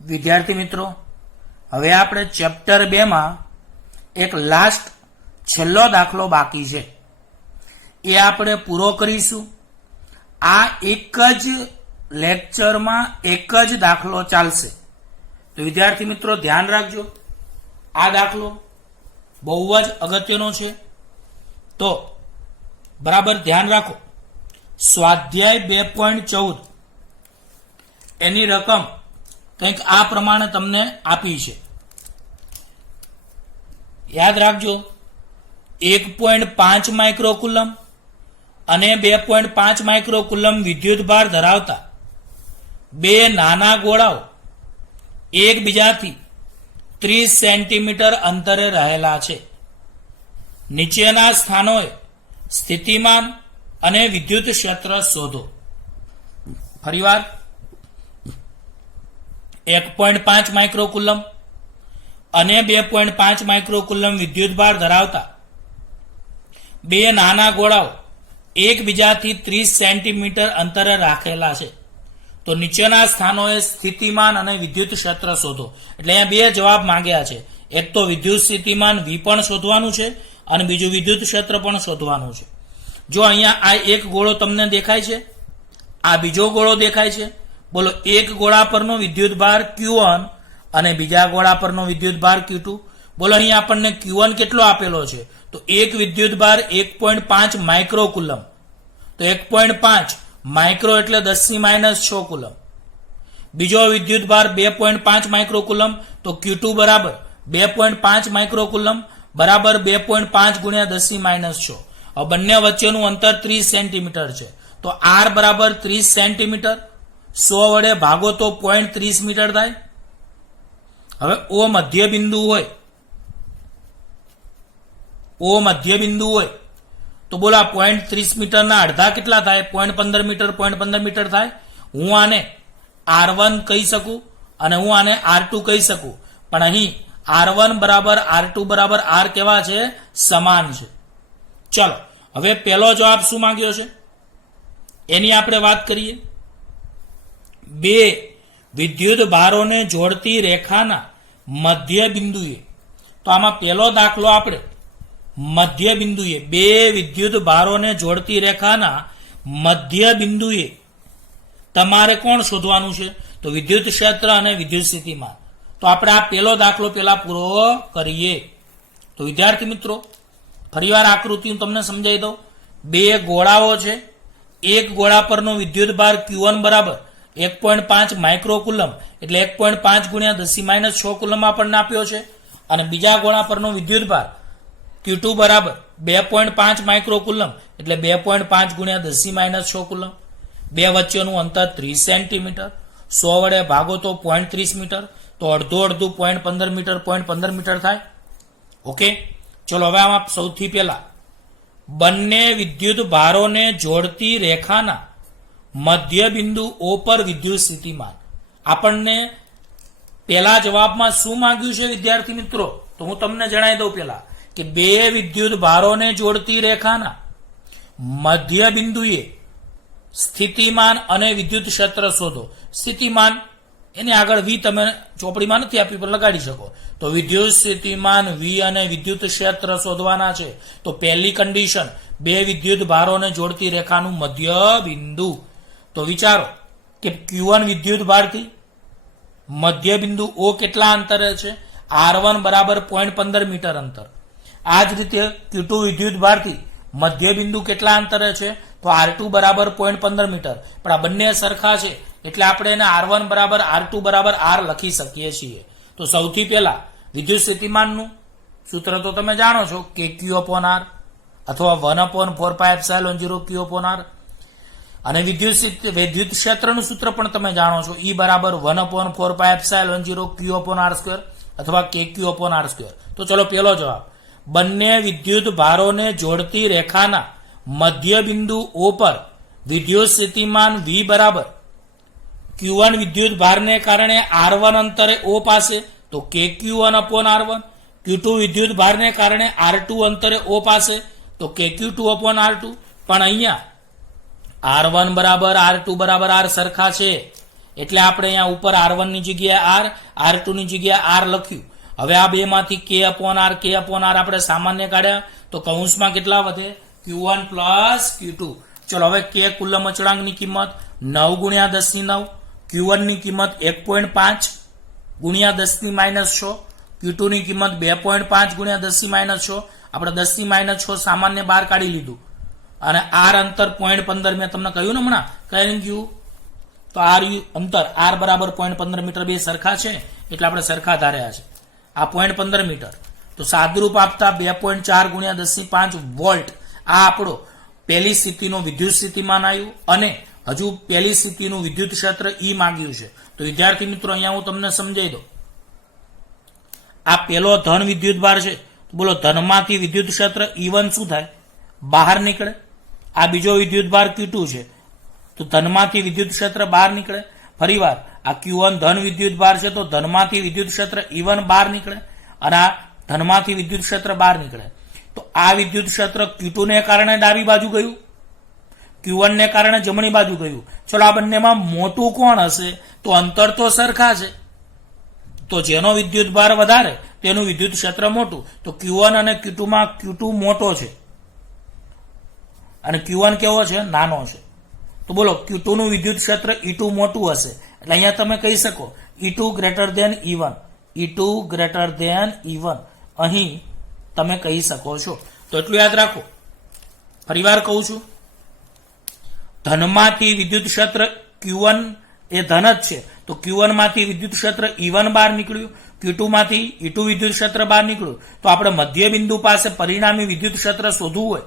વિદ્યાર્થી મિત્રો, હવે આપણે ચેપ્ટર 2 માં એક લાસ્ટ છેલ્લો દાખલો બાકી છે, એ આપણે પૂરો કરીશું. આ એક જ લેક્ચરમાં એક જ દાખલો ચાલશે. તો વિદ્યાર્થી મિત્રો ધ્યાન રાખજો, આ દાખલો બહુ જ અગત્યનો છે, તો બરાબર ધ્યાન રાખો. સ્વાધ્યાય 2.14 એની રકમ કંઈક આ પ્રમાણે તમને આપી છે. યાદ રાખજો, 1.5 માઇક્રોકુલમ અને 2.5 માઇક્રોકુલમ વિદ્યુત ભાર ધરાવતા બે નાના ગોળાઓ એકબીજાથી 30 સેન્ટીમીટર અંતરે રહેલા છે. નીચેના સ્થાનોએ સ્થિતિમાન અને વિદ્યુત ક્ષેત્ર શોધો. ફરીવાર 1.5 માઇક્રોકુલમ અને 2.5 માઇક્રોકુલમ વિદ્યુત ભાર ધરાવતા બે નાના ગોળાઓ એકબીજાથી 30 સેન્ટીમીટર અંતરે રાખેલા છે. તો નીચેના સ્થાનોએ સ્થિતિમાન અને વિદ્યુત ક્ષેત્ર શોધો. એટલે અહીંયા બે જવાબ માંગ્યા છે. એક તો વિદ્યુત સ્થિતિમાન V પણ શોધવાનું છે અને બીજું વિદ્યુત ક્ષેત્ર પણ શોધવાનું છે. જો અહીંયા આ એક ગોળો તમને દેખાય છે, આ બીજો ગોળો દેખાય છે. બોલો, એક ગોળા પરનો વિદ્યુત ભાર Q1 અને બીજા ગોળા પરનો વિદ્યુત ભાર Q2. બોલો, અહીંયા આપણને Q1 કેટલો આપેલો છે? તો એક વિદ્યુત ભાર 1.5 માઇક્રોકુલમ. તો 1.5 માઇક્રો એટલે 10⁻⁶ કુલમ. બીજો વિદ્યુત ભાર 2.5 માઇક્રોકુલમ, તો Q2 બરાબર 2.5 માઇક્રોકુલમ બરાબર 2.5 ગુણ્યા 10⁻⁶. હવે બંને વચ્ચેનું અંતર 30 સેન્ટીમીટર છે, તો R બરાબર 30 સેન્ટીમીટર. 100 વડે ભાગો તો 0.30 મીટર થાય. હવે O મધ્ય બિંદુ હોય, O મધ્ય બિંદુ હોય તો બોલો, આ 0.30 મીટરના અડધા કેટલા થાય? 0.15 મીટર. 0.15 મીટર થાય. હું આને R1 કહી શકું અને હું આને R2 કહી શકું, પણ અહીં R1 બરાબર R2 બરાબર R કેવા છે? સમાન છે. ચલો, હવે પહેલો જવાબ શું માંગ્યો છે એની આપણે વાત કરીએ. બે વિદ્યુત ભારોને જોડતી રેખાના મધ્ય બિંદુએ, તો આમાં પહેલો દાખલો આપણે મધ્ય બિંદુએ, બે વિદ્યુત ભારોને જોડતી રેખાના મધ્ય બિંદુએ તમારે કોણ શોધવાનું છે? તો વિદ્યુત ક્ષેત્ર અને વિદ્યુત સ્થિતિમાન. તો આપણે આ પહેલો દાખલો પહેલા પૂરો કરીએ. તો વિદ્યાર્થી મિત્રો, ફરીવાર આકૃતિ હું તમને સમજાવી દઉં. બે ગોળાઓ છે, એક ગોળા પરનો વિદ્યુત ભાર Q1 બરાબર 1.5 માઇક્રોકુલમ એટલે 1.5 ગુણ્યા 10⁻⁶ કુલમ આપણને આપ્યો છે, અને બીજા ગોળા પરનો વિદ્યુત ભાર Q2 બરાબર 2.5 માઇક્રોકુલમ એટલે 2.5 ગુણ્યા 10⁻⁶ કુલમ. બે વચ્ચેનું અંતર 30 સેન્ટીમીટર. 100 વડે ભાગો તો 0.30 મીટર, તો અડધું 0.15 મીટર. 0.15 મીટર થાય. ઓકે, ચલો હવે આમાં સૌથી પહેલા બંને વિદ્યુત ભારોને જોડતી રેખાના મધ્ય બિંદુ O પર વિદ્યુત સ્થિતિમાન. આપણને પહેલા જવાબમાં શું માંગ્યું છે વિદ્યાર્થી મિત્રો? તો હું તમને જણાવી દઉં પહેલા કે બે વિદ્યુત ભારોને જોડતી રેખાના મધ્ય બિંદુએ સ્થિતિમાન અને વિદ્યુત ક્ષેત્ર શોધો. સ્થિતિમાન એની આગળ V તમે ચોપડીમાં નથી આપી પણ લગાડી શકો. તો વિદ્યુત સ્થિતિમાન V અને વિદ્યુત ક્ષેત્ર શોધવાના છે. તો પહેલી કન્ડિશન, બે વિદ્યુત ભારોને જોડતી રેખાનું મધ્ય બિંદુ. તો વિચારો કે Q1 વિદ્યુત ભારથી મધ્ય બિંદુ O કેટલા અંતરે છે? R1 બરાબર 0.15 મીટર અંતર. આ જ રીતે Q2 વિદ્યુત ભારથી મધ્ય બિંદુ કેટલા અંતરે છે? તો R2 બરાબર 0.15 મીટર. પણ આ બંને સરખા છે એટલે આપણે એને R1 બરાબર R2 બરાબર R લખી શકીએ છીએ. તો સૌથી પહેલા વિદ્યુત સ્થિતિમાનનું સૂત્ર તો તમે જાણો છો કે Q/R અથવા 1/4πε0 Q/R. અને વિદ્યુત ક્ષેત્રનું સૂત્ર પણ તમે જાણો છો, E બરાબર 1/4πε0 Q/R² અથવા KQ/R². તો ચલો પહેલો જવાબ, બંને વિદ્યુત ભારોને જોડતી રેખાના મધ્ય બિંદુ O પર વિદ્યુત સ્થિતિમાન V બરાબર Q1 વિદ્યુત ભારને કારણે R1 અંતરે O પાસે, તો KQ1/R1. Q2 વિદ્યુત ભારને કારણે R2 અંતરે O પાસે, તો KQ2/R2. પણ અહીંયા R1 બરાબર R2 બરાબર R સરખા છે એટલે આપણે અહીંયા ઉપર R1 ની જગ્યાએ R, R2 ની જગ્યાએ R લખ્યું. હવે આ બે માંથી K upon R આપણે સામાન્ય કાઢ્યા તો કૌંસમાં કેટલા વધે? Q1 plus Q2. ચલો હવે K કુલમ અચળાંકની કિંમત 9 ગુણ્યા 10 ની 9, Q1 ની કિંમત 1.5 ગુણ્યા 10 ની -6, Q2 ની કિંમત 2.5 ગુણ્યા 10 ની -6. આપણે 10 ની -6 સામાન્ય બહાર કાઢી લીધું અને R અંતર 0.15 મેં તમને કહ્યું ને હમણાં કઈ ગયું તો R અંતર R બરાબર 0.15 મીટર, બે સરખા છે એટલે આપણે સરખા ધાર્યા છે. આ 0.15 મીટર તો સાદરૂપ આપતા 2.4 ગુણ્યા 10 ની 5 વોલ્ટ. આ આપણો પહેલી સ્થિતિનો વિદ્યુત સ્થિતિમાન આવ્યું અને હજુ પહેલી સ્થિતિનું વિદ્યુત ક્ષેત્ર E માંગ્યું છે. તો વિદ્યાર્થી મિત્રો અહીંયા હું તમને સમજાવી દઉં. આ પહેલો ધન વિદ્યુત ભાર છે તો બોલો ધનમાંથી વિદ્યુત ક્ષેત્ર E1 શું થાય? બહાર નીકળે. આ બીજો વિદ્યુત ભાર Q2 છે તો ધનમાંથી વિદ્યુત ક્ષેત્ર બહાર નીકળે. ફરીવાર આ Q1 ધન વિદ્યુત ભાર છે તો ધનમાંથી વિદ્યુત ક્ષેત્ર E1 બહાર નીકળે અને આ ધનમાંથી વિદ્યુત ક્ષેત્ર બહાર નીકળે. તો આ વિદ્યુત ક્ષેત્ર Q2 ને કારણે ડાબી બાજુ ગયું, Q1 ને કારણે જમણી બાજુ ગયું. ચલો આ બંનેમાં મોટું કોણ હશે? તો અંતર તો સરખા છે તો જેનો વિદ્યુત ભાર વધારે તેનું વિદ્યુત ક્ષેત્ર મોટું. તો Q1 અને Q2 માં Q2 મોટો છે અને Q1 કેવો છે? નાનો છે. તો બોલો Q2 નું વિદ્યુત ક્ષેત્ર E2 મોટું હશે એટલે અહીંયા તમે કહી શકો E2 greater than E1, E2 greater than E1 અહીં તમે કહી શકો છો. તો એટલું યાદ રાખો. ફરીવાર કહું છું, ધનમાંથી વિદ્યુત ક્ષેત્ર Q1 એ ધન જ છે તો Q1 માંથી વિદ્યુત ક્ષેત્ર E1 બહાર નીકળ્યું, Q2 માંથી E2 વિદ્યુત ક્ષેત્ર બહાર નીકળ્યું. તો આપણે મધ્ય બિંદુ પાસે પરિણામી વિદ્યુત ક્ષેત્ર શોધવું હોય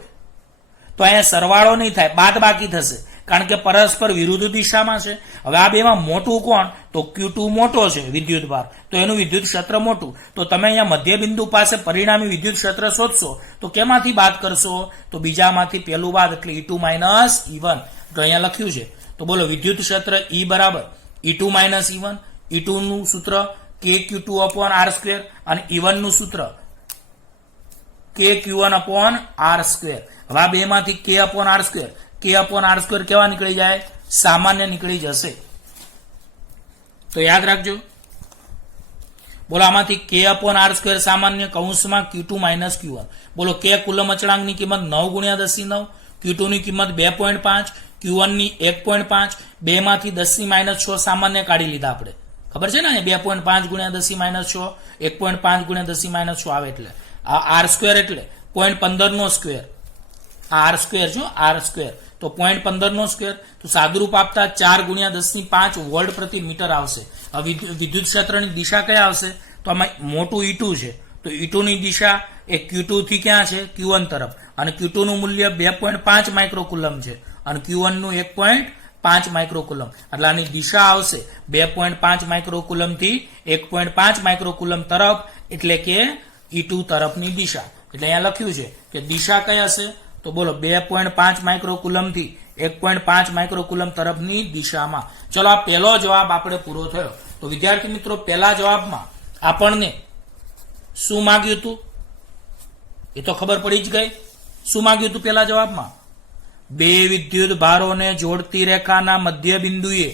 તો અહીંયા સરવાળો નહીં થાય, બાદબાકી થશે કારણ કે પરસ્પર વિરુદ્ધ દિશામાં છે. હવે આ બેમાં મોટું કોણ? તો Q2 મોટો છે વિદ્યુત ભાર તો એનું વિદ્યુત ક્ષેત્ર મોટું. તો તમે અહીંયા મધ્ય બિંદુ પાસે પરિણામી વિદ્યુત ક્ષેત્ર શોધશો તો કેમાંથી બાદ કરશો? તો બીજામાંથી પહેલું બાદ એટલે E2 માઇનસ E1. તો અહીંયા લખ્યું છે. તો બોલો વિદ્યુત ક્ષેત્ર E બરાબર E2 માઇનસ E1. E2 નું સૂત્ર KQ2 અપોન R2 અને E1 નું સૂત્ર KQ1 અપોન R2. હવે આ બે માંથી K upon R2, K upon R2 કેવા નીકળી જાય? સામાન્ય નીકળી જશે. તો યાદ રાખજો. બોલો આમાંથી K અપોન R2 સામાન્ય કૌંસમાં Q2 માઇનસ Q1. બોલો K કુલમ અચળાંકની કિંમત 9 ગુણ્યા 10 ની 9, Q2 ની કિંમત 2.5, Q1 ની 1.5, બે માંથી 10 ની -6 સામાન્ય કાઢી લીધા આપણે. ખબર છે ને 2.5 ગુણ્યા 10 ની -6, 1.5 ગુણ્યા 10 ની -6 આવે એટલે આ R2 એટલે 0.15 નો સ્ક્વેર. R સ્ક્વેર જો R સ્ક્વેર તો 0.15 નો સ્ક્વેર તો સાદુરૂપ આપતા 4 ગુણ્યા 10 ની 5 વોલ્ટ પ્રતિ મીટર આવશે. વિદ્યુત ક્ષેત્રની દિશા કયા આવશે? તો આમાં મોટું E2 છે તો E2 ની દિશા એ Q2 થી ક્યાં છે? Q1 તરફ અને Q2 નું મૂલ્ય 2.5 માઇક્રોકુલમ છે અને Q1 નું 1.5 માઇક્રોકુલમ એટલે આની દિશા આવશે 2.5 માઇક્રોકુલમ થી 1.5 માઇક્રોકુલમ તરફ એટલે કે E2 તરફની દિશા. એટલે અહીંયા લખ્યું છે કે દિશા કઈ હશે? તો બોલો 2.5 માઇક્રોકુલમ થી 1.5 માઇક્રોકુલમ તરફની દિશામાં. ચલો આ પહેલો જવાબ આપણે પૂરો થયો. તો વિદ્યાર્થી મિત્રો પહેલા જવાબમાં આપણને શું માંગ્યું હતું એ તો ખબર પડી જ ગઈ. શું માંગ્યું હતું પહેલા જવાબમાં? બે વિદ્યુત ભારોને જોડતી રેખાના મધ્ય બિંદુએ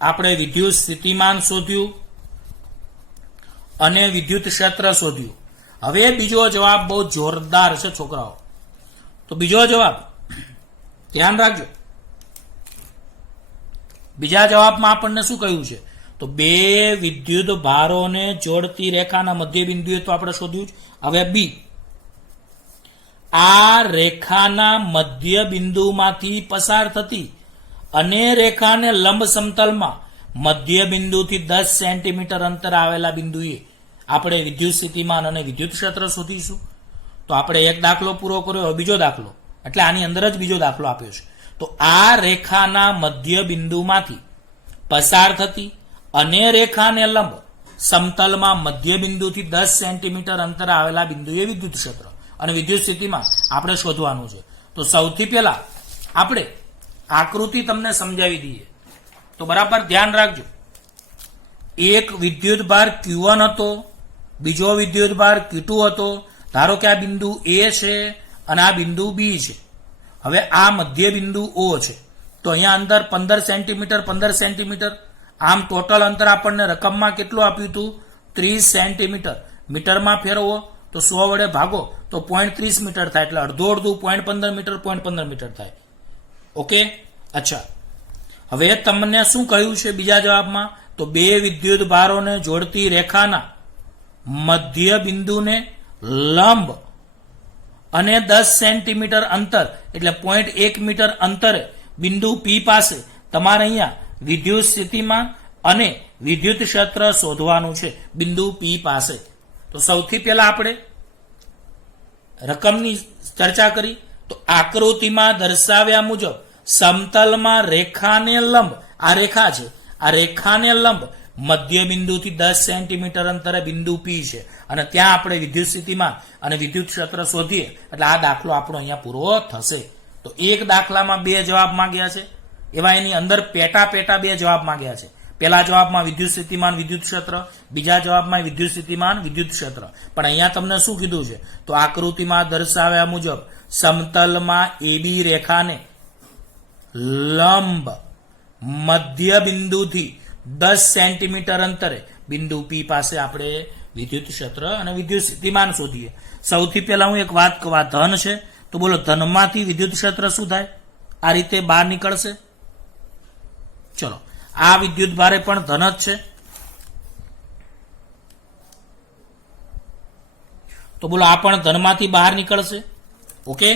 આપણે વિદ્યુત સ્થિતિમાન શોધ્યું અને વિદ્યુત ક્ષેત્ર શોધ્યું. હવે બીજો જવાબ બહુ જોરદાર છે છોકરાઓ. તો બીજો જવાબ ધ્યાન રાખજો. બીજા જવાબમાં આપણને શું કહ્યું છે? તો બે વિદ્યુત ભારોને જોડતી રેખાના મધ્ય બિંદુએ તો આપણે શોધ્યું જ. હવે બી આ રેખાના મધ્ય બિંદુમાંથી પસાર થતી અને રેખાને લંબ સમતલમાં મધ્ય બિંદુથી 10 સેન્ટીમીટર અંતર આવેલા બિંદુએ આપણે વિદ્યુત સ્થિતિમાન અને વિદ્યુત ક્ષેત્ર શોધીશું. તો આપણે એક દાખલો પૂરો કર્યો, બીજો દાખલો એટલે આની અંદર જ બીજો દાખલો આપ્યો છે. તો આ રેખાના મધ્ય બિંદુમાંથી પસાર થતી અને રેખાને લંબ સમતલમાં મધ્ય બિંદુથી 10 સેન્ટીમીટર અંતર આવેલા બિંદુએ વિદ્યુત ક્ષેત્ર અને વિદ્યુત સ્થિતિમાન આપણે શોધવાનું છે. તો સૌથી પહેલા આપણે આકૃતિ તમને સમજાવી દઈએ. તો બરાબર ધ્યાન રાખજો. એક વિદ્યુત ભાર Q1 હતો, બીજો વિદ્યુત ભાર Q2 હતો. ધારો કે આ બિંદુ A છે અને આ બિંદુ B છે. હવે આ મધ્ય બિંદુ O છે તો અહીંયા અંતર 15 સેન્ટીમીટર 15 સેન્ટીમીટર, આમ ટોટલ અંતર આપણને રકમમાં કેટલું આપ્યું હતું? 30 સેન્ટીમીટર. મીટરમાં ફેરવો તો 100 વડે ભાગો તો 0.30 મીટર થાય, એટલે અડધું 0.15 મીટર 0.15 મીટર થાય. ઓકે, અચ્છા. હવે તમને શું કહ્યું છે બીજા જવાબમાં? તો બે વિદ્યુત ભારોને જોડતી રેખાના મધ્ય બિંદુને લંબ અને 10 સેન્ટીમીટર અંતર એટલે 0.1 મીટર અંતરે બિંદુ P પાસે તમારે અહીંયા વિદ્યુત સ્થિતિમાન અને વિદ્યુત ક્ષેત્ર શોધવાનું છે બિંદુ P પાસે. તો સૌથી પહેલા આપણે રકમની ચર્ચા કરી. તો આકૃતિમાં દર્શાવ્યા મુજબ સમતલમાં રેખાને લંબ, આ રેખા છે, આ રેખાને લંબ મધ્ય બિંદુથી 10 સેન્ટીમીટર અંતરે બિંદુ P છે અને ત્યાં આપણે વિદ્યુત સ્થિતિમાન અને વિદ્યુત ક્ષેત્ર શોધીએ એટલે આ દાખલો આપણો અહીંયા પૂરો થશે. તો એક દાખલામાં 2 જવાબ માંગ્યા છે, એવા એની અંદર પેટા 2 જવાબ માંગ્યા છે. પહેલા જવાબમાં વિદ્યુત સ્થિતિમાન વિદ્યુત ક્ષેત્ર, બીજા જવાબમાં વિદ્યુત સ્થિતિમાન વિદ્યુત ક્ષેત્ર. પણ અહીંયા તમને શું કીધું છે? તો આકૃતિમાં દર્શાવ્યા મુજબ સમતલમાં AB રેખાને લંબ મધ્ય બિંદુથી 10 સેન્ટીમીટર અંતરે બિંદુ P પાસે આપણે વિદ્યુત ક્ષેત્ર અને વિદ્યુત સ્થિતિમાન શોધીએ. સૌથી પહેલા હું એક વાત કહું, આ ધન છે તો બોલો ધનમાંથી વિદ્યુત ક્ષેત્ર શું થાય? આ રીતે બહાર નીકળશે. ચલો, આ વિદ્યુત ભારે પણ ધન જ છે તો બોલો આ પણ ધનમાંથી બહાર નીકળશે. ઓકે,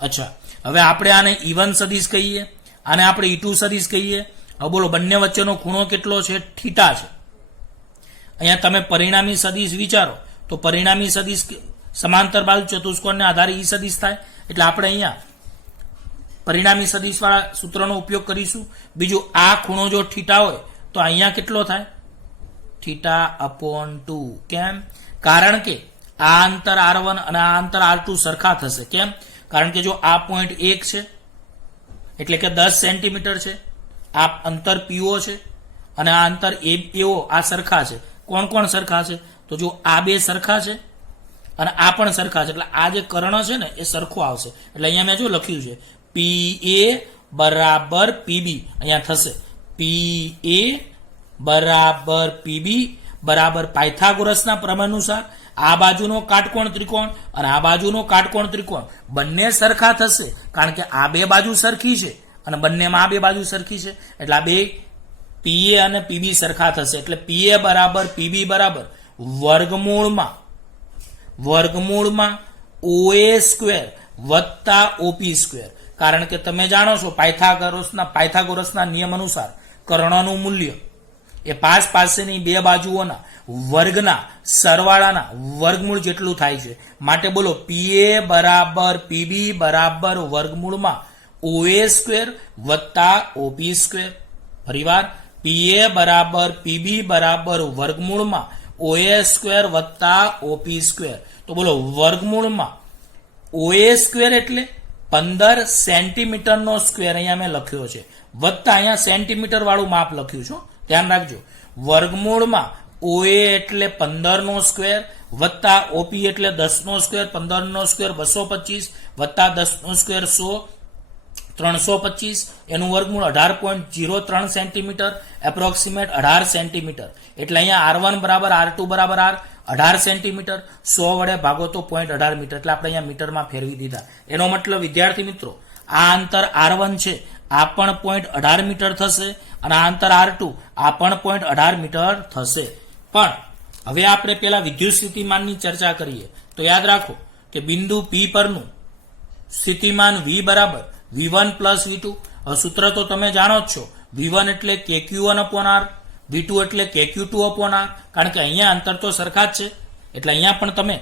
અચ્છા. હવે આપણે આને E1 સદિશ કહીએ, આને આપણે E2 સદિશ કહીએ. હવે બોલો બંને વચ્ચેનો ખૂણો કેટલો છે? થીટા છે. અહીંયા તમે પરિણામી સદિશ વિચારો તો પરિણામી સદિશ સમાંતર બાજુ ચતુષ્કોણને આધારે E સદિશ થાય, એટલે આપણે અહીંયા પરિણામી સદિશ વાળા સૂત્રનો ઉપયોગ કરીશું. બીજું, આ ખૂણો જો થીટા હોય તો અહીંયા કેટલો થાય? θ/2. કેમ? કારણ કે આ અંતર R1 અને આ અંતર R2 સરખા થશે. કેમ? કારણ કે જો આ પોઈન્ટ 1 છે એટલે કે 10 સેન્ટીમીટર છે, આ અંતર PO છે અને આ અંતર AO, આ સરખા છે. કોણ કોણ સરખા છે? તો જો આ બે સરખા છે અને આ પણ સરખા છે, એટલે આ જે કર્ણ છે ને એ સરખું આવશે. એટલે અહીંયા મેં જો લખ્યું છે PA બરાબર PB, અહીંયા થશે PA બરાબર PB બરાબર પાયથાગોરસના પ્રમેય અનુસાર આ બાજુનો કાટકોણ ત્રિકોણ અને આ બાજુનો કાટકોણ ત્રિકોણ બંને સરખા થશે, કારણ કે આ બે બાજુ સરખી છે અને બંનેમાં આ બે બાજુ સરખી છે, એટલે આ બે PA અને PB સરખા થશે. એટલે PA બરાબર PB બરાબર વર્ગમૂળમાં OA સ્ક્વેર વત્તા OP સ્ક્વેર. કારણ કે તમે જાણો છો પાયથાગોરસના નિયમ અનુસાર કર્ણનું મૂલ્ય એ પાસેની બે બાજુઓના વર્ગના સરવાળાના વર્ગમૂળ જેટલું થાય છે. માટે બોલો PA બરાબર PB બરાબર વર્ગમૂળમાં OA સ્ક્વેર વત્તા OP સ્ક્વેર. ફરીવાર PA બરાબર PB બરાબર વર્ગમૂળમાં OA સ્ક્વેર વત્તા OP સ્ક્વેર. તો બોલો વર્ગમૂળમાં OA સ્ક્વેર એટલે 15 સેન્ટીમીટરનો સ્ક્વેર અહીંયા મેં લખ્યો છે, વત્તા અહીંયા સેન્ટીમીટર વાળું માપ લખ્યું છે, ધ્યાન રાખજો. વર્ગમૂળમાં OA એટલે 15 નો સ્ક્વેર વત્તા OP એટલે 10 નો સ્ક્વેર, 15 નો સ્ક્વેર 225 વત્તા 10 નો સ્ક્વેર 100, 325. એનું વર્ગમૂળ 18.03 સેન્ટીમીટર, એપ્રોક્સિમેટ 18 સેન્ટીમીટર. એટલે અહીંયા R1 બરાબર R2 બરાબર R 18 સેન્ટીમીટર, 100 વડે ભાગો તો 0.18 મીટર, એટલે આપણે અહીંયા મીટરમાં ફેરવી દીધા. એનો મતલબ વિદ્યાર્થી મિત્રો આ અંતર R1 છે, આ પણ 0.18 મીટર થશે અને આ અંતર R2 આ પણ 0.18 મીટર થશે. પણ હવે આપણે પેલા વિદ્યુત સ્થિતિમાનની ચર્ચા કરીએ તો યાદ રાખો કે બિંદુ P પરનું સ્થિતિમાન V બરાબર V1 પ્લસ V2. હવે સૂત્ર તો તમે જાણો જ છો, V1 એટલે KQ1/R, V2 એટલે KQ2/R. કારણ કે અહીંયા અંતર તો સરખા જ છે, એટલે અહીંયા પણ તમે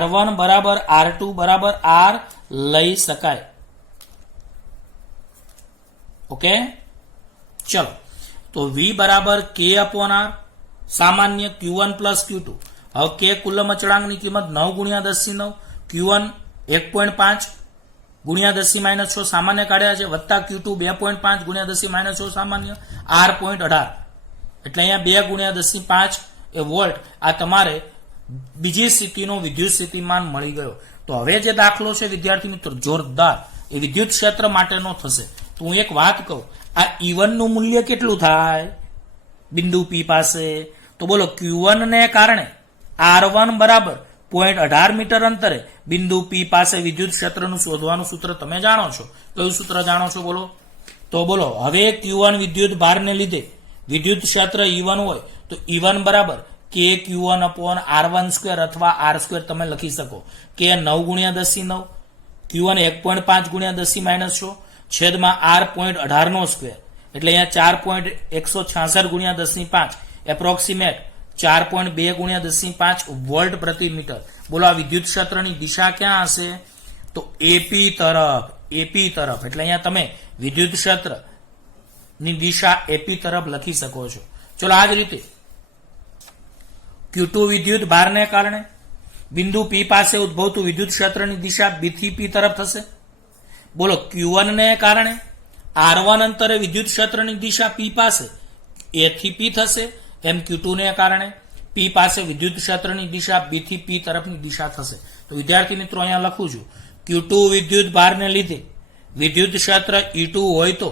R1 બરાબર R2 બરાબર R લઈ શકાય. ઓકે, ચલો. તો V બરાબર K/R સામાન્ય Q1 પ્લસ Q2. હવે K કુલમ અચળાંકની કિંમત 9 × 10⁻9, Q1 1.5 × 10⁻6 સામાન્ય કાઢ્યા છે, વત્તા Q2 2.5 × 10⁻6 સામાન્ય, R 0.18. એટલે અહીંયા 2 × 10⁵ એ વોલ્ટ આ તમારે બીજી સ્થિતિનો વિદ્યુત સ્થિતિમાન મળી ગયો. તો હવે જે દાખલો છે વિદ્યાર્થી મિત્રો જોરદાર એ વિદ્યુત ક્ષેત્ર માટેનો થશે. તો તો હું એક વાત કહું, આ E1 નું મૂલ્ય કેટલું થાય બિંદુ P પાસે? તો બોલો Q1 ને કારણે R1 બરાબર 0.18 મીટર અંતરે બિંદુ P પાસે વિદ્યુત ક્ષેત્રનું શોધવાનું સૂત્ર તમે જાણો છો. કયું સૂત્ર જાણો છો બોલો? તો બોલો હવે Q1 વિદ્યુત ભારને લીધે વિદ્યુત ક્ષેત્ર E1 હોય તો E1 બરાબર KQ1 upon R1 સ્ક્વેર અથવા R સ્ક્વેર તમે લખી શકો. K 9 ગુણ્યા 10⁹ Q1 1.5 ગુણ્યા 10⁻6 છેદમાં R 0.18 નો સ્ક્વેર એટલે અહીંયા 4.166 ગુણ્યા 10⁵ એપ્રોક્સિમેટ 4.2 ગુણ્યા 10⁵ વોલ્ટ પ્રતિ મીટર. બોલો આ વિદ્યુત ક્ષેત્રની દિશા ક્યાં હશે? તો એપી તરફ. એપી તરફ એટલે અહીંયા તમે વિદ્યુત ક્ષેત્રની દિશા એપી તરફ લખી શકો છો. ચલો આ જ રીતે Q2 વિદ્યુત ભારને કારણે બિંદુ P પાસે ઉદ્ભવતું વિદ્યુત ક્ષેત્રની દિશા B થી P તરફ થશે. બોલો Q1 ને કારણે R1 અંતરે વિદ્યુત ક્ષેત્રની દિશા P પાસે A થી P થશે. એમ Q2 ને કારણે P પાસે વિદ્યુત ક્ષેત્રની દિશા B થી P તરફની દિશા થશે. તો વિદ્યાર્થી મિત્રો અહીંયા લખું છું Q2 વિદ્યુત ભારને લીધે વિદ્યુત ક્ષેત્ર E2 હોય તો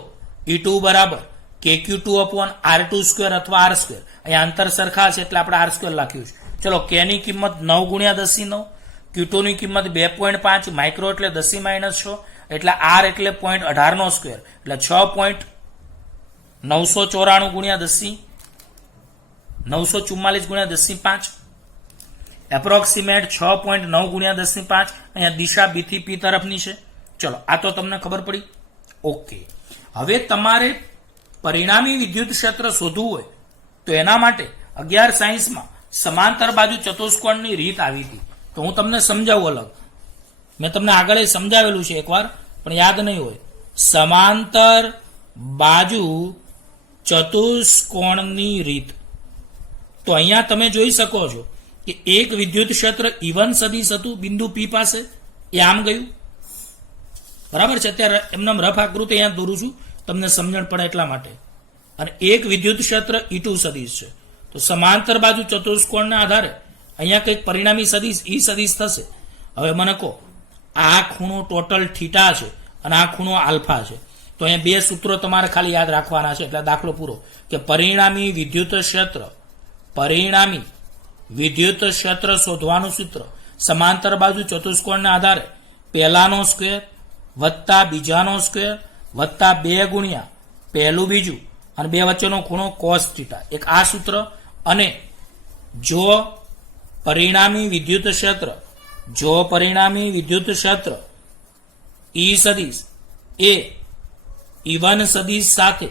E2 બરાબર KQ2 upon R2 સ્ક્વેર અથવા R સ્ક્વેર. અહીંયા અંતર સરખા છે એટલે આપણે R સ્ક્વેર લખ્યું છે. ચલો K ની કિંમત 9 ગુણ્યા 10⁹ Q2 ની કિંમત 2.5 માઇક્રો એટલે 10⁻6 એટલે R એટલે 0.18 નો સ્ક્વેર એટલે 6.994 ગુણ્યા 944 ગુણ્યા 10⁵ એપ્રોક્સિમેટ 6.9 ગુણ્યા 10⁵. અહીંયા દિશા B થી P તરફની છે. ચલો આ તો તમને ખબર પડી. ઓકે, હવે તમારે પરિણામી વિદ્યુત ક્ષેત્ર શોધવું હોય તો એના માટે 11 સાયન્સમાં સમાંતર બાજુ ચતુષ્કોણની રીત આવી હતી. તો હું તમને સમજાવું અલગ. મેં તમને આગળ સમજાવેલું છે એકવાર પણ યાદ નહીં હોય. સમાંતર બાજુ ચતુષ્કોણની રીત. તો અહીંયા તમે જોઈ શકો છો કે એક વિદ્યુત ક્ષેત્ર E1 સદિશ હતું બિંદુ P પાસે, એ આમ ગયું. બરાબર છે. અત્યારે એમને રફ આકૃતિ અહીંયા દોરું છું તમને સમજણ પડે એટલા માટે. અને એક વિદ્યુત ક્ષેત્ર E2 સદિશ છે. તો સમાંતર બાજુ ચતુષ્કોણના આધારે અહીંયા કંઈક પરિણામી સદિશ E સદિશ થશે. હવે મને કહો આ ખૂણો ટોટલ થીટા છે અને આ ખૂણો આલ્ફા છે. તો અહીંયા બે સૂત્રો તમારે ખાલી યાદ રાખવાના છે. એટલે દાખલો પૂરો કે પરિણામી વિદ્યુત ક્ષેત્ર શોધવાનું સૂત્ર સમાંતર બાજુ ચતુષ્કોણના આધારે પહેલાનો સ્ક્વેર વત્તા બીજાનો સ્ક્વેર વત્તા 2 ગુણ્યા પહેલું બીજું અને બે વચ્ચેનો ખૂણો કોસ થીટા. એક આ સૂત્ર. અને જો પરિણામી વિદ્યુત ક્ષેત્ર E સદિશ એ E1 સદિશ સાથે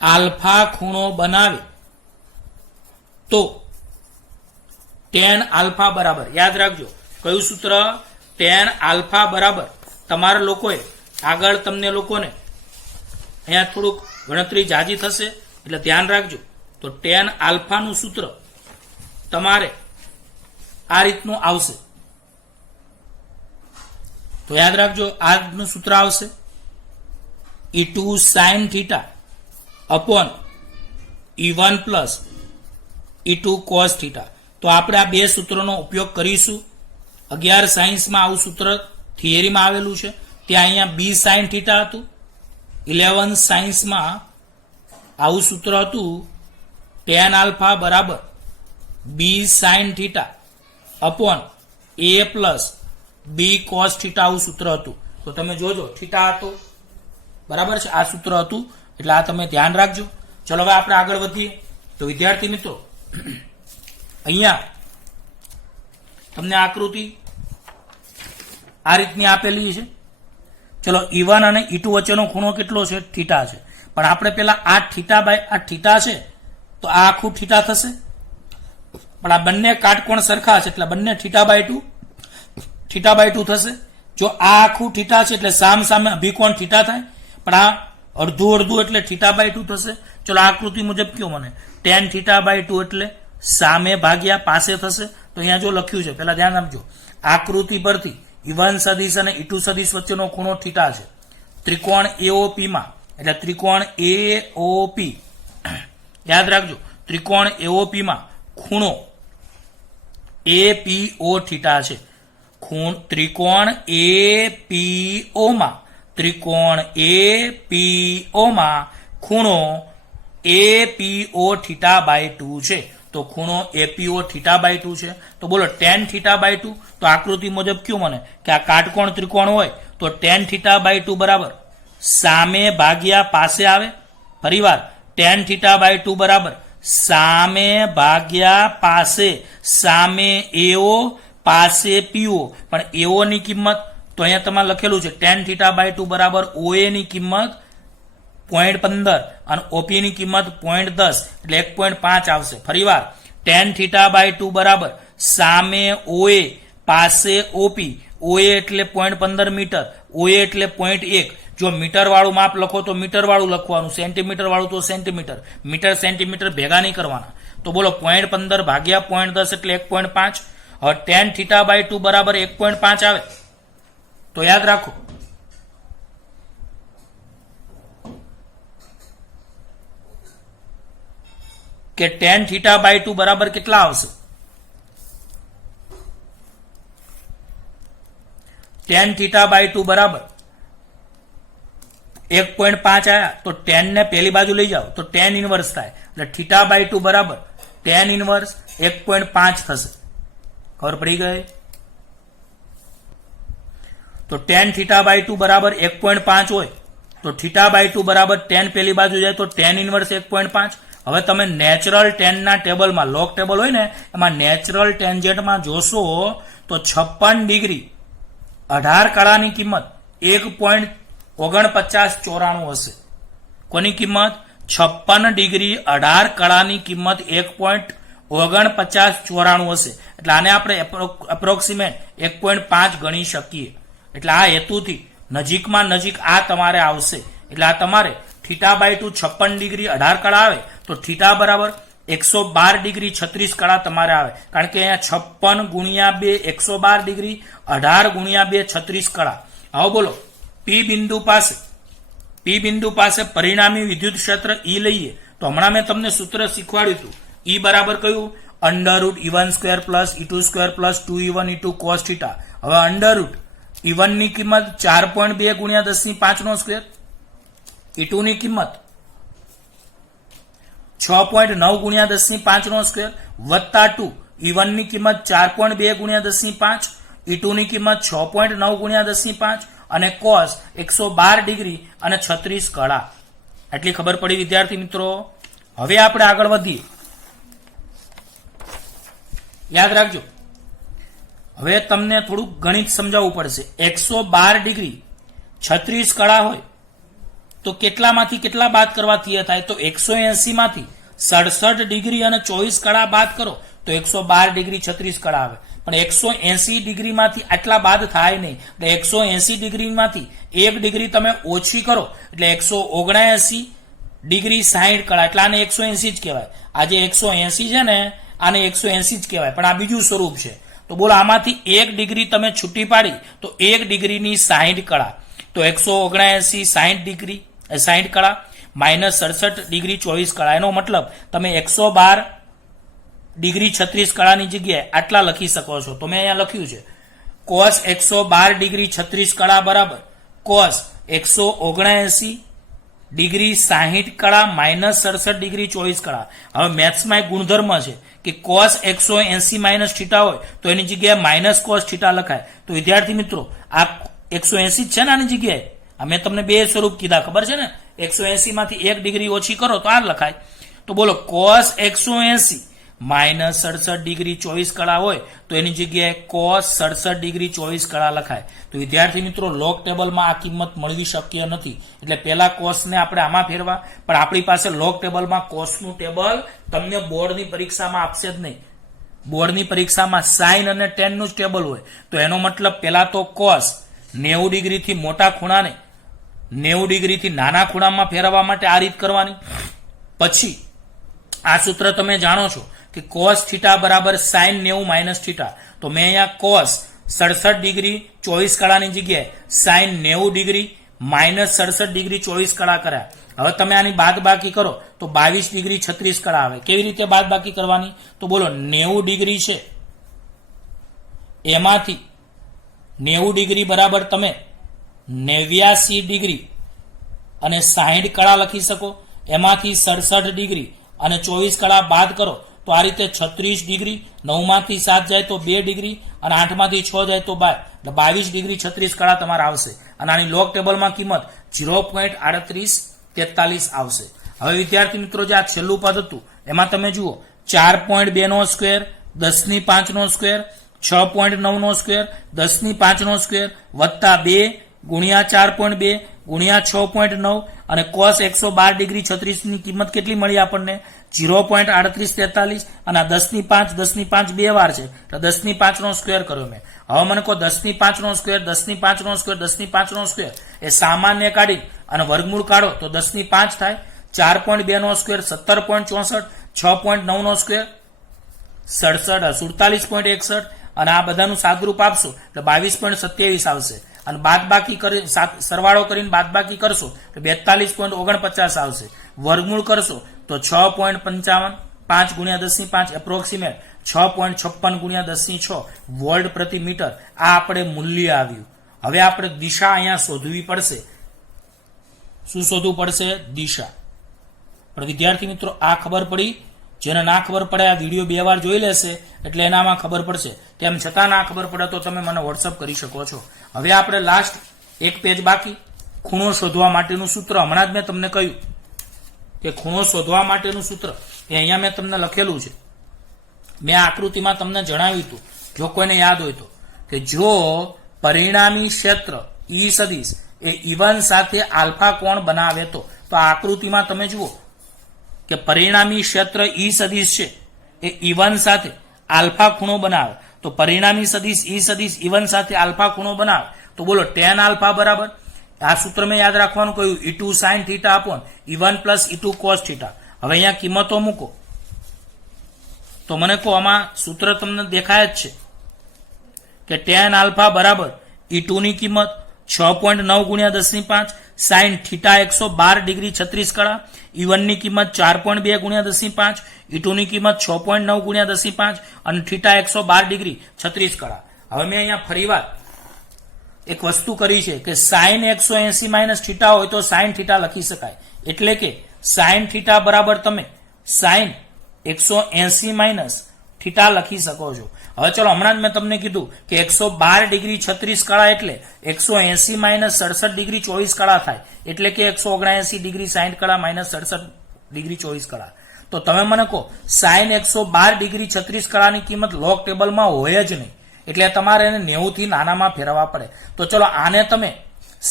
આલ્ફા ખૂણો બનાવે તો tan આલ્ફા બરાબર, યાદ રાખજો કયું સૂત્ર? tan આલ્ફા બરાબર. તમારા લોકોએ આગળ તમને લોકોને અહીંયા થોડુંક ગણતરી જાજી થશે એટલે ધ્યાન રાખજો. તો tan આલ્ફાનું સૂત્ર તમારે આ રીતનું આવશે. તો યાદ રાખજો આજનું સૂત્ર આવશે E2 sin theta upon E1 plus E2 cos theta. તો આપણે આ બે સૂત્રોનો ઉપયોગ કરીશું. 11 સાયન્સમાં આવું સૂત્ર થિયરીમાં આવેલું છે. ત્યાં અહીંયા B sin થીટા હતું. 11 સાયન્સમાં આવું સૂત્ર હતું tan આલ્ફા બરાબર B sin theta upon A plus B cos theta. આવું સૂત્ર હતું. તો તમે જોજો થીટા હતો બરાબર છે, આ સૂત્ર હતું. એટલે આ તમે ધ્યાન રાખજો. ચલો હવે આપણે આગળ વધીએ. તો વિદ્યાર્થી મિત્રો અહીંયા તમને આકૃતિ આ રીતની આપેલી છે. ચલો E1 અને E2 વચ્ચેનો ખૂણો કેટલો છે? થીટા છે. પણ આપણે પેલા આ થીટા બાય આ થીટા છે તો આ આખું થીટા થશે. પણ આ બંને કાટકોણ સરખા છે એટલે બંને થીટા બાય ટુ થશે. જો આ આખું થીટા છે એટલે સામ સામે અભિકોણ થીટા થાય. પણ આ અડધું એટલે થીટા બાય 2 થશે. ચલો આકૃતિ મુજબ કયો મને tan થીટા બાય 2 એટલે સામે ભાગ્યા પાસે થશે. તો અહીંયા જો લખ્યું છે પેલા ધ્યાન આપજો. આકૃતિ પરથી E1 સદિશ અને E2 સદિશ વચ્ચેનો ખૂણો થીટા છે. ત્રિકોણ AOP માં એટલે ત્રિકોણ AOP યાદ રાખજો. ત્રિકોણ AOP માં ખૂણો APO થીટા છે. ત્રિકોણ APO માં ત્રિકોણ એપીઓ માં ખૂણો એપીઓ થીટા બાય 2 છે. તો ખૂણો એપીઓ થીટા બાય 2 છે. તો બોલો tan થીટા બાય 2. તો આકૃતિ મુજબ કયું મને કે આ કાટકોણ ત્રિકોણ હોય તો tan થીટા બાય 2 બરાબર સામે ભાગ્યા પાસે આવે. ફરીવાર tan થીટા બાય 2 બરાબર સામે ભાગ્યા પાસે. સામે એઓ પાસે પીઓ. પણ એઓ ની કિંમત તો અહીંયા તમારે લખેલું છે tan થીટા બાય 2 બરાબર ઓએ ની કિંમત 0.15 અને ઓપી ની કિંમત 0.10 એટલે 1.5 આવશે. ફરીવાર tan થીટા બાય 2 બરાબર સામે ઓએ પાસે ઓપી. ઓએ એટલે 0.15 મીટર, ઓએ એટલે 0.1. જો મીટર વાળું માપ લખો તો મીટર વાળું લખવાનું, સેન્ટીમીટર વાળું તો સેન્ટીમીટર. મીટર સેન્ટીમીટર ભેગા નહીં કરવાના. તો બોલો 0.15 ભાગ્યા 0.10 એટલે 1.5. હવે tan થીટા બાય 2 બરાબર 1.5 આવે. તો યાદ રાખો કે tan થીટા બાય 2 બરાબર કેટલા આવશે? tan થીટા બાય 2 બરાબર 1.5 આયા તો tan ને પહેલી બાજુ લઈ જાઓ તો tan ઇનવર્સ થાય. એટલે થીટા બાય 2 બરાબર tan ઇનવર્સ 1.5 થશે. ખબર પડી ગઈ? તો tan થીટા બાય 2 બરાબર 1.5 હોય તો થીટા બાય 2 બરાબર tan પહેલી બાજુ જાય તો tan ઇનવર્સ 1.5. હવે તમે નેચરલ tan ના ટેબલમાં, લોગ ટેબલ હોય ને એમાં નેચરલ ટેન્જેન્ટમાં જોશો તો 56 ડિગ્રી 18 કળાની કિંમત 1.4994 હશે. કોની કિંમત? 56 ડિગ્રી 18 કળાની કિંમત 1.4994 હશે. એટલે આને આપણે એપ્રોક્સિમેટ 1.5 ગણી શકીએ. એટલે આ હેતુથી નજીકમાં નજીક આ તમારે આવશે. એટલે આ તમારે થીટા બાય 2 56 ડિગ્રી 18 કળા આવે તો થીટા બરાબર 112 ડિગ્રી 36 કળા તમારે આવે. કારણ કે અહીંયા 56 ગુણ્યા 2 112 ડિગ્રી 18 ગુણ્યા 2 36 કળા. હવે બોલો પી બિંદુ પાસે પરિણામી વિદ્યુત ક્ષેત્ર ઈ લઈએ તો હમણાં મેં તમને સૂત્ર શીખવાડ્યું હતું. ઈ બરાબર કયું? √E1² plus E2² plus 2E1 E2 cos theta. હવે √E1 ની કિંમત 4.2 ગુણ્યા 10⁵ નો સ્ક્વેર. E2 ની કિંમત 6.9 ગુણ્યા 10⁵ નો સ્ક્વેર વત્તા 2. E1 ની કિંમત 4.2 ગુણ્યા 10⁵, E2 ની કિંમત 6.9 ગુણ્યા 10⁵ અને cos 112 ડિગ્રી અને 36 કળા. એટલી ખબર પડી વિદ્યાર્થી મિત્રો. હવે આપણે આગળ વધીએ. યાદ રાખજો હવે તમને થોડુંક ગણિત સમજાવવું પડશે. 112 ડિગ્રી 36 કળા હોય તો કેટલામાંથી કેટલા બાદ કરવાથી થાય? તો 180 માંથી 67 ડિગ્રી અને 24 કળા બાદ કરો તો 112 ડિગ્રી 36 કળા આવે. પણ 180 ડિગ્રી માંથી આટલા બાદ થાય નહીં. એટલે 180 ડિગ્રી માંથી 1 ડિગ્રી તમે ઓછી કરો એટલે 179 ડિગ્રી 60 કળા. એટલે આને 180 જ કહેવાય. આ જે 180 છે ને આને 180 જ કહેવાય. પણ આ બીજું સ્વરૂપ છે. તો બોલો આમાંથી 1 ડિગ્રી તમે છૂટી પાડી તો 1 ડિગ્રીની 60 કળા. તો 179 60 ડિગ્રી 60 કળા માઇનસ 67 ડિગ્રી 24 કળા. એનો મતલબ તમે 112 ડિગ્રી 36 કળાની જગ્યાએ આટલા લખી શકો છો. તો મેં અહીંયા લખ્યું છે cos 112 ડિગ્રી 36 કળા બરાબર cos 179 ડિગ્રી 60 કળા માઇનસ 67 ડિગ્રી 24 કળા. હવે મેથ્સમાં એક ગુણધર્મ છે કે cos 180 માઇનસ થીટા હોય તો એની જગ્યાએ માઇનસ cos થીટા લખાય. તો વિદ્યાર્થી મિત્રો આ 180 છે ને આની જગ્યાએ મેં તમને બે સ્વરૂપ કીધા ખબર છે ને. 180 માંથી 1 ડિગ્રી ઓછી કરો તો આ લખાય. તો બોલો cos 180 માઇનસ 67 ડિગ્રી 24 કળા હોય તો એની જગ્યાએ cos 67 ડિગ્રી 24 કળા લખાય. તો વિદ્યાર્થી મિત્રો લોગ ટેબલમાં આ કિંમત મળવી શક્ય નથી. એટલે પહેલા cos ને આપણે આમાં ફેરવા. પણ આપણી પાસે લોગ ટેબલમાં cos નું ટેબલ તમને બોર્ડની પરીક્ષામાં આપશે જ નહીં. બોર્ડની પરીક્ષામાં sin અને tan નું જ ટેબલ હોય. તો એનો મતલબ પહેલા તો cos 90 ડિગ્રીથી મોટા ખૂણાને 90 ડિગ્રીથી નાના ખૂણામાં ફેરવવા માટે આ રીત કરવાની. પછી આ સૂત્ર તમે જાણો છો કે cos થીટા બરાબર sin 90 માઇનસ થીટા. તો મેં અહીંયા cos 67 ડિગ્રી 24 કળાની જગ્યાએ sin 90 ડિગ્રી માઇનસ 67 ડિગ્રી 24 કળા કર્યા. હવે તમે આની બાદબાકી કરો તો 22 ડિગ્રી 36 કળા આવે. કેવી રીતે બાદબાકી કરવાની? તો બોલો 90 ડિગ્રી છે એમાંથી 90 ડિગ્રી બરાબર તમે 89 ડિગ્રી અને 60 કળા લખી શકો. એમાંથી 67 ડિગ્રી અને 24 કળા બાદ કરો તો આ રીતે 36 ડિગ્રી, 9 માંથી 7 જાય તો 2 ડિગ્રી અને 8 માંથી 6 જાય તો 12, એટલે 22 ડિગ્રી 36 કળા તમારે આવશે. અને આની લોગ ટેબલમાં કિંમત 0.3843 આવશે. હવે વિદ્યાર્થી મિત્રો, જે આ છેલ્લું પદ હતું એમાં તમે જુઓ 4.2 નો સ્ક્વેર, 10⁵ નો સ્ક્વેર, 6.9 નો સ્ક્વેર, 10⁵ નો સ્ક્વેર વત્તા 2 ગુણ્યા 4.2 ગુણ્યા 6.9 અને cos 112 ડિગ્રી 36 ની કિંમત કેટલી મળી આપણને? 0.3843 અને 10⁵ 10⁵ બે વાર છે એટલે 10⁵ નો સ્ક્વેર કર્યો મેં. હવે મને કહો 10⁵ નો સ્ક્વેર, 10⁵ નો સ્ક્વેર, 10⁵ નો સ્ક્વેર એ સામાન્ય કાઢી અને વર્ગમૂળ કાઢો તો 10⁵ થાય. 4.2 નો સ્ક્વેર 17.64, 6.9 નો સ્ક્વેર 47.61 અને આ બધાનું સાદરૂપ આપશો એટલે 22.27 આવશે. અને બાદબાકી કરી સરવાળો કરીને બાદબાકી કરશો તો 42.49 આવશે. વર્ગમૂળ કરશો તો 6.55, 5 ગુણ્યા 10⁵ એપ્રોક્સિમેટ 6.56 ગુણ્યા 10⁶ વોલ્ટ પ્રતિ મીટર આ આપણે મૂલ્ય આવ્યું. હવે આપણે દિશા અહીંયા શોધવી પડશે. શું શોધવું પડશે? દિશા. પણ વિદ્યાર્થી મિત્રો, આ ખબર પડી. જેને ના ખબર પડે આ વિડીયો 2 વાર જોઈ લેશે એટલે એનામાં ખબર પડશે. તેમ છતાં ના ખબર પડે તો તમે મને વોટ્સઅપ કરી શકો છો. હવે આપણે લાસ્ટ એક પેજ બાકી, ખૂણો શોધવા માટેનું સૂત્ર. હમણાં જ મેં તમને કહ્યું કે ખૂણો શોધવા માટેનું સૂત્ર એ અહીંયા મેં તમને લખેલું છે. મેં આકૃતિમાં તમને જણાવ્યું હતું, જો કોઈને યાદ હોય તો, કે જો પરિણામી ક્ષેત્ર E સદિશ એ E1 સાથે આલ્ફા કોણ બનાવે તો આ આકૃતિમાં તમે જુઓ કે પરિણામી ક્ષેત્ર E સદિશ છે એ E1 સાથે આલ્ફા ખૂણો બનાવે તો પરિણામી સદિશ E સદિશ E1 સાથે આલ્ફા ખૂણો બનાવે તો બોલો tan આલ્ફા બરાબર આ સૂત્ર મેં યાદ રાખવાનું કહ્યું E2 sin θ upon E1 plus E2 cos θ. હવે અહીંયા કિંમતો મૂકો તો મને કહો, આમાં સૂત્ર તમને દેખાય જ છે કે tan આલ્ફા બરાબર E2 ની કિંમત 6.9 ગુણ્યા 10⁵ sin θ 112 ડિગ્રી 36 કળા, E1 ની કિંમત 4.2 ગુણ્યા 10⁵, E2 ની કિંમત 6.9 ગુણ્યા 10⁵ અને θ 112 ડિગ્રી 36 કળા. હવે મેં અહીંયા ફરીવાર એક વસ્તુ કરી છે કે sin 180 માઇનસ θ હોય તો sin θ લખી શકાય. એટલે કે sin θ બરાબર તમે sin 180 માઇનસ θ લખી શકો છો. હવે ચલો, હમણાં જ મેં તમને કીધું કે 112 ડિગ્રી 36 કળા એટલે 180 માઇનસ 67 ડિગ્રી 24 કળા થાય. એટલે કે 179 ડિગ્રી 60 કળા માઇનસ 67 ડિગ્રી 24 કળા. તો તમે મને કહો sin 112 ડિગ્રી 36 કળાની કિંમત લોગ ટેબલમાં હોય જ નહીં, એટલે તમારે એને 90 થી નાનામાં ફેરવવા પડે. તો ચલો, આને તમે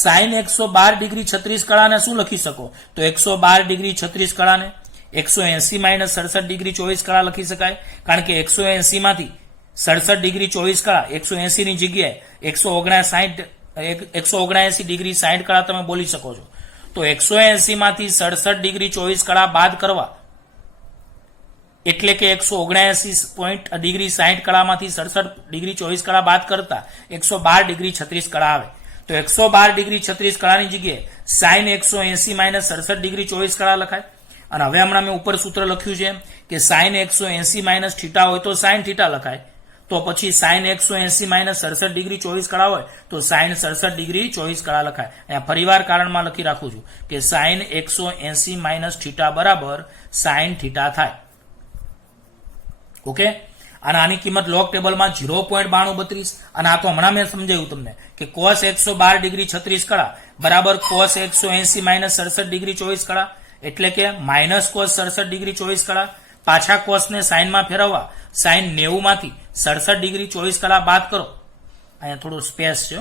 sin 112 ડિગ્રી 36 કળાને શું લખી શકો? તો 112 ડિગ્રી 36 કળાને 180 માઇનસ 67 ડિગ્રી 24 કળા લખી શકાય. કારણ કે 180 માંથી 67 ડિગ્રી 24 કળા 180 ની જગ્યાએ 179 ડિગ્રી 60 કળા તમે બોલી શકો છો. તો 180 માંથી 67 ડિગ્રી 24 કળા બાદ કરવા એટલે કે 179 ડિગ્રી 60 કળામાંથી 67 ડિગ્રી 24 કળા બાદ કરતા 112 ડિગ્રી 36 કળા આવે. તો 112 ડિગ્રી 36 કળાની જગ્યાએ sin 180 માઇનસ 67 ડિગ્રી 24 કળા લખાય. અને હવે હમણાં મેં ઉપર સૂત્ર લખ્યું છે કે sin 180 માઇનસ θ હોય તો sin θ લખાય. તો પછી sin 180 માઇનસ 67 ડિગ્રી 24 કળા હોય તો sin 67 ડિગ્રી 24 કળા લખાય. અહીંયા ફરીવાર કારણમાં લખી રાખું છું કે sin 180 માઇનસ θ બરાબર sin θ થાય. ઓકે. અને આની કિંમત લોગ ટેબલમાં 0.9232 અને આ તો હમણાં મેં સમજાવ્યું તમને કે cos 112 ડિગ્રી 36 કળા બરાબર cos 180 માઇનસ 67 ડિગ્રી 24 કળા એટલે કે માઇનસ cos 67 ડિગ્રી 24 કળા. પાછા cosને સાઇનમાં ફેરવવા sin 90 માંથી 67 ડિગ્રી 24 કળા બાદ કરો. અહીંયા થોડું સ્પેસ છે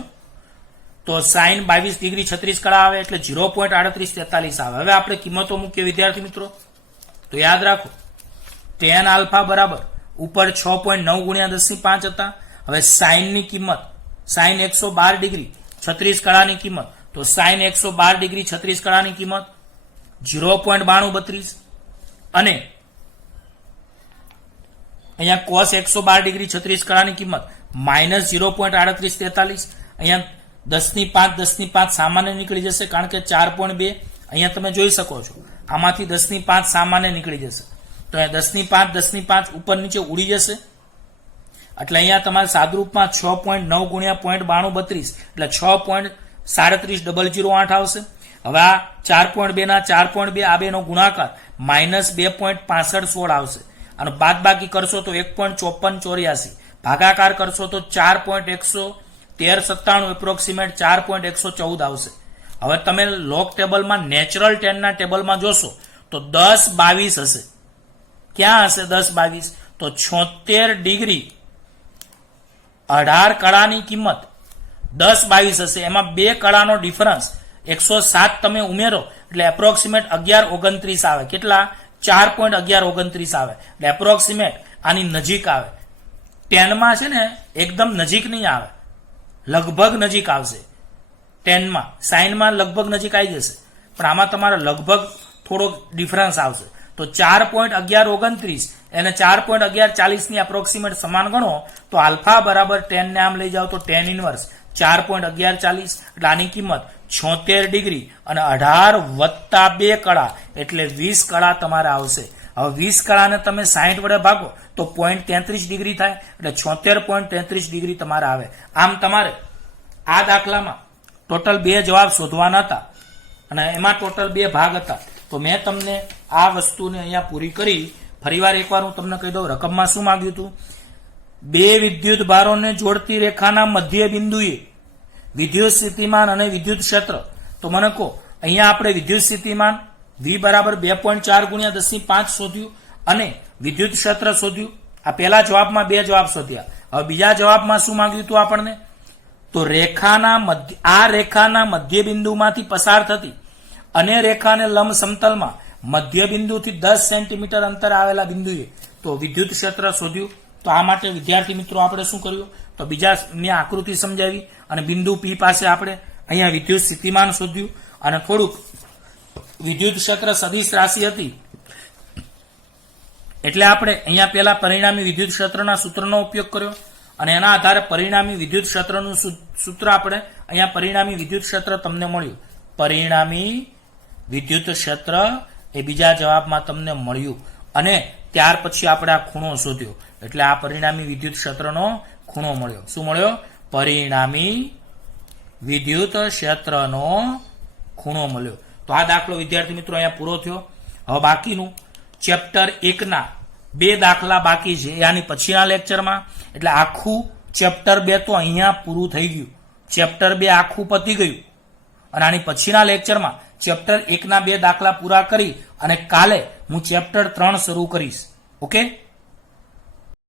તો sin 22 ડિગ્રી 36 કળા આવે એટલે 0.3843 આવે. હવે આપણે કિંમતો મૂકીએ વિદ્યાર્થી મિત્રો. તો યાદ રાખો tan આલ્ફા બરાબર ઉપર 6.9 ગુણ્યા 10⁵ હતા. હવે sin ની કિંમત sin 112 ડિગ્રી 36 કળાની કિંમત તો sin 112 ડિગ્રી 36 કળાની કિંમત 0.9232 અને અહીંયા cos 112 ડિગ્રી 36 કળાની કિંમત માઇનસ 0.3843. અહીંયા 10⁵ સામાન્ય નીકળી જશે કારણ કે 4.2 અહીંયા તમે જોઈ શકો છો આમાંથી 10⁵ સામાન્ય નીકળી જશે તો અહીંયા 10⁵ ઉપર નીચે ઉડી જશે એટલે અહીંયા તમારે સાદરૂપમાં 6.9 ગુણ્યા 0.9232 એટલે 37,008 આવશે. હવે આ 4.2 ના 4.2 આ બેનો ગુણાકાર -2.6516 આવશે. અને બાદ બાકી કરશો તો 1.5484, ભાગાકાર કરશો તો 4.11397 એપ્રોક્સિમેટ 4.114 આવશે. હવે તમે લોગ ટેબલમાં નેચરલ 10 ના ટેબલમાં જોશો તો 10-22 હશે. ક્યાં હશે 10-22? તો 76 ડિગ્રી 18 કળાની કિંમત 10-22 હશે. એમાં 2 કળાનો ડિફરન્સ 107 તમે ઉમેરો એટલે એપ્રોક્સિમેટ 11-29 આવે. કેટલા? 4.1129 આવે. એટલે એપ્રોક્સિમેટ આની નજીક આવે. 10 માં છે ને એકદમ નજીક નહીં આવે, લગભગ નજીક આવશે. 10 માં સાઈનમાં લગભગ નજીક આવી જશે, પણ આમાં તમારે લગભગ થોડોક ડિફરન્સ આવશે. તો 4.1129 એને 4.1140 ની એપ્રોક્સિમેટ સમાન ગણો તો આલ્ફા બરાબર 10 ને આમ લઈ જાઓ તો 10 ઇનવર્સ 4.1140 એટલે આની કિંમત 76 ડિગ્રી અને 18 વત્તા 2 કળા એટલે 20 કળા તમારે આવશે. હવે 20 કળાને તમે 60 વડે ભાગો તો 0.33 ડિગ્રી થાય એટલે 76.33 ડિગ્રી તમારે આવે. આમ તમારે આ દાખલામાં ટોટલ 2 જવાબ શોધવાના હતા અને એમાં ટોટલ 2 ભાગ હતા. તો મેં તમને આ વસ્તુને અહીંયા પૂરી કરી. ફરીવાર એકવાર હું તમને કહી દઉં, રકમમાં શું માંગ્યું હતું? 2 વિદ્યુત ભારોને જોડતી રેખાના મધ્ય બિંદુએ વિદ્યુત સ્થિતિમાન અને વિદ્યુત ક્ષેત્ર. તો મને કહો, અહીંયા આપણે વિદ્યુત સ્થિતિમાન V બરાબર 2.4 × 10⁵ શોધ્યું અને વિદ્યુત ક્ષેત્ર શોધ્યું. આ પહેલા જવાબમાં 2 જવાબ શોધ્યા. હવે બીજા જવાબમાં શું માંગ્યું હતું આપણને? તો આ રેખાના મધ્ય બિંદુમાંથી પસાર થતી અને રેખાને લંબ સમતલમાં મધ્ય બિંદુથી 10 સેન્ટીમીટર અંતર આવેલા બિંદુએ તો વિદ્યુત ક્ષેત્ર શોધ્યું. તો આ માટે વિદ્યાર્થી મિત્રો આપણે શું કર્યું? તો બીજા મેં આકૃતિ સમજાવી અને બિંદુ P પાસે આપણે અહીંયા વિદ્યુત સ્થિતિમાન શોધ્યું અને થોડુંક વિદ્યુત ક્ષેત્ર સદિશ રાશિ હતી એટલે આપણે અહીંયા પેલા પરિણામી વિદ્યુત ક્ષેત્રના સૂત્રનો ઉપયોગ કર્યો અને એના આધારે પરિણામી વિદ્યુત ક્ષેત્રનું સૂત્ર આપણે અહીંયા પરિણામી વિદ્યુત ક્ષેત્ર તમને મળ્યું. પરિણામી વિદ્યુત ક્ષેત્ર એ બીજા જવાબમાં તમને મળ્યું અને ત્યાર પછી આપણે આ ખૂણો શોધ્યો એટલે આ પરિણામી વિદ્યુત ક્ષેત્રનો ખૂણો મળ્યો. શું મળ્યો? પરિણામી વિદ્યુત ક્ષેત્રનો ખૂણો મળ્યો. તો આ દાખલો વિદ્યાર્થી મિત્રો અહીંયા પૂરો થયો. હવે બાકીનું ચેપ્ટર 1 ના 2 દાખલા બાકી છે, આની પછીના લેક્ચરમાં. એટલે આખું ચેપ્ટર 2 તો અહીંયા પૂરું થઈ ગયું. ચેપ્ટર 2 આખું પતી ગયું અને આની પછીના લેક્ચરમાં ચેપ્ટર 1 ના 2 દાખલા પૂરા કરી અને કાલે હું ચેપ્ટર 3 શરૂ કરીશ. ઓકે.